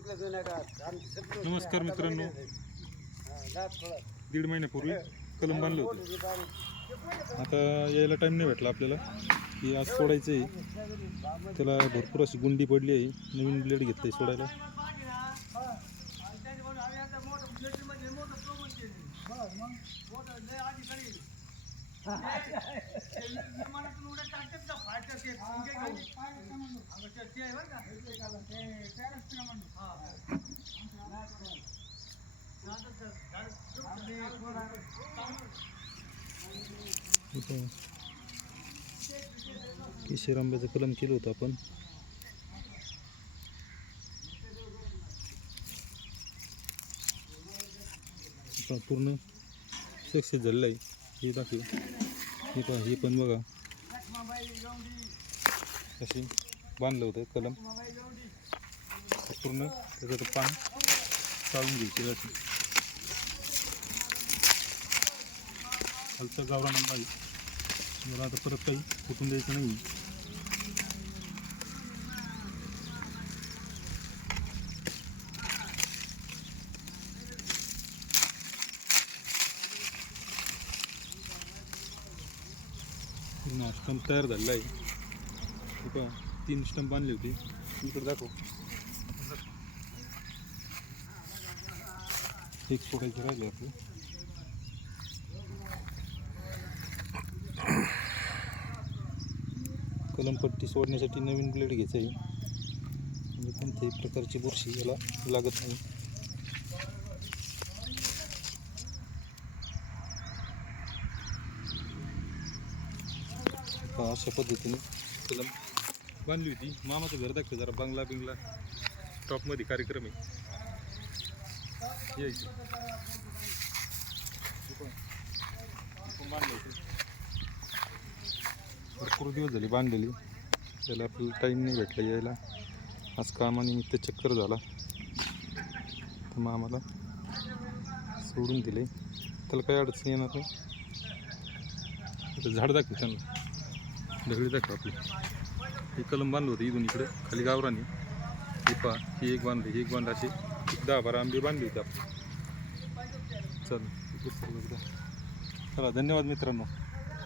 नमस्कार मित्रांनो, 1.5 महिन्यापूर्वी कलम बांधलं होतं. आता यायला टाईम नाही भेटला आपल्याला. ही आज सोडायचं आहे. त्याला भरपूर अशी गुंडी पडली आहे. नवीन ब्लेड घेतलं आहे सोडायला. केशर आंब्याचं कलम केलं होतं आपण. पूर्ण सक्सेस झालेलं आहे. हे दाखव, हे पहा, हे पण बघा अशी बांधलं होतं कलम. पूर्ण त्याचं पान चालून घ्यायचे. खालचा गावरा नंबर आहे. मला आता परत काही फुटून द्यायचं नाही. स्टंप तयार झालेला आहे. ठीक आहे, 3 स्टंप बांधले होते. इकडे दाखव, एक सोडायचं राहिले आपलं. कलमपट्टी सोडण्यासाठी नवीन ब्लेड घ्यायचं आहे. म्हणजे कोणत्याही प्रकारची बुरशी याला लागत नाही. अशा पद्धतीने कलम बांधली होती. मामाचं घर दाखव जरा, बंगला बिंगला टॉपमध्ये कार्यक्रम आहे. बांधलं होतं, भरपूर दिवस झाले बांधलेली. त्याला आपल्याला टाईम नाही भेटला यायला. आज कामानिमित्त चक्कर झाला तर मग आम्हाला सोडून दिले. त्याला काही अडचण येणार नाही. आता झाड दाखव, त्यांना दगडी दाखव आपली. हे कलम बांधलं होतं इथून इकडे खाली गावराने. हे पहा, ही एक बांधली, ही एक बांधली. अशी 10-12 आंबे बांधले होते आपण. चला धन्यवाद मित्रांनो.